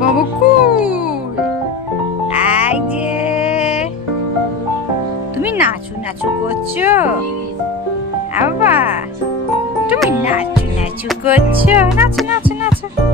বাবু কুল I যে। তুমি নাচু নাচু করছ? বাবা তুমি নাচু নাচু করছ। নাচো নাচো নাচো।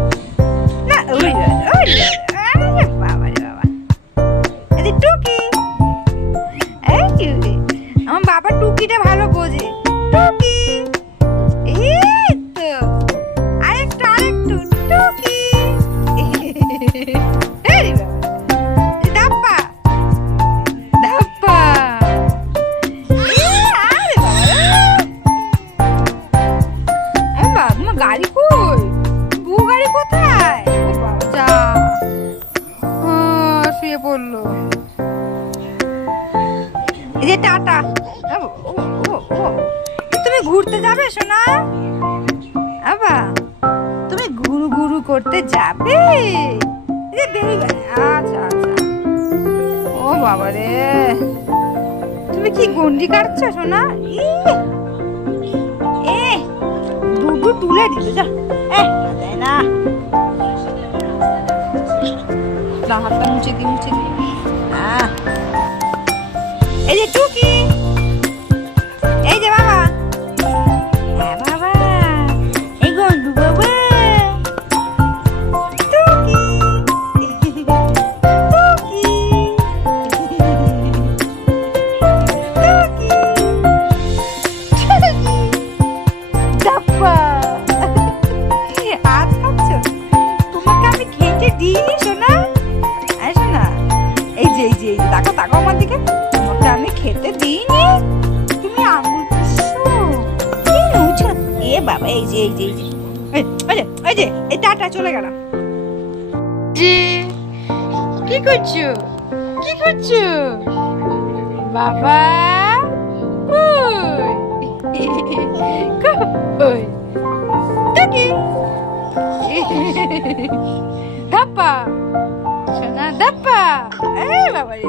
এই যে টাটা। ও। তুমি ঘুরতে যাবে, সোনা? আবা তুমি ঘুরু ঘুরু করতে যাবে? আচ্ছা আচ্ছা। ও বাবা রে। তুমি কি গন্ডি কাটছো, সোনা? এ, দুধু তুলে দিল যা। দাও হাতটা মুছে দিই মুছে দিই। এই যে টুকি খেতে দিইনি? তুমি আঙুল এ বাবা, এই যে এই যে এই যে। এই যে এই যে টাটা, চলে গেলাম। জি, কি করছ? কি করছ? বাবা, কই? সোনা এই বাবা রে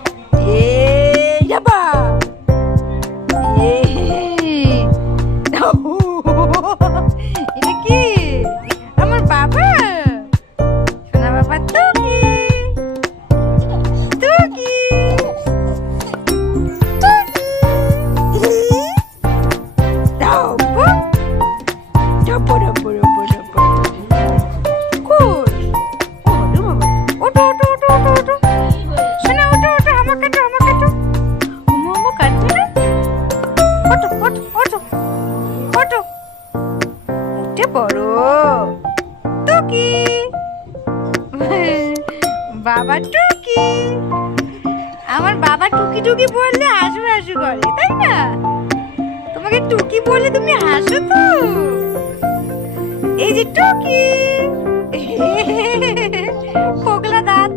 উঠে পড়ো টুকি। বাবা টুকি। আমার বাবা টুকি টুকি বললে হাসু হাসু করে, তাই না? তোমাকে টুকি বললে তুমি হাসো তো। এই যে টুকি। পোগলা দাঁত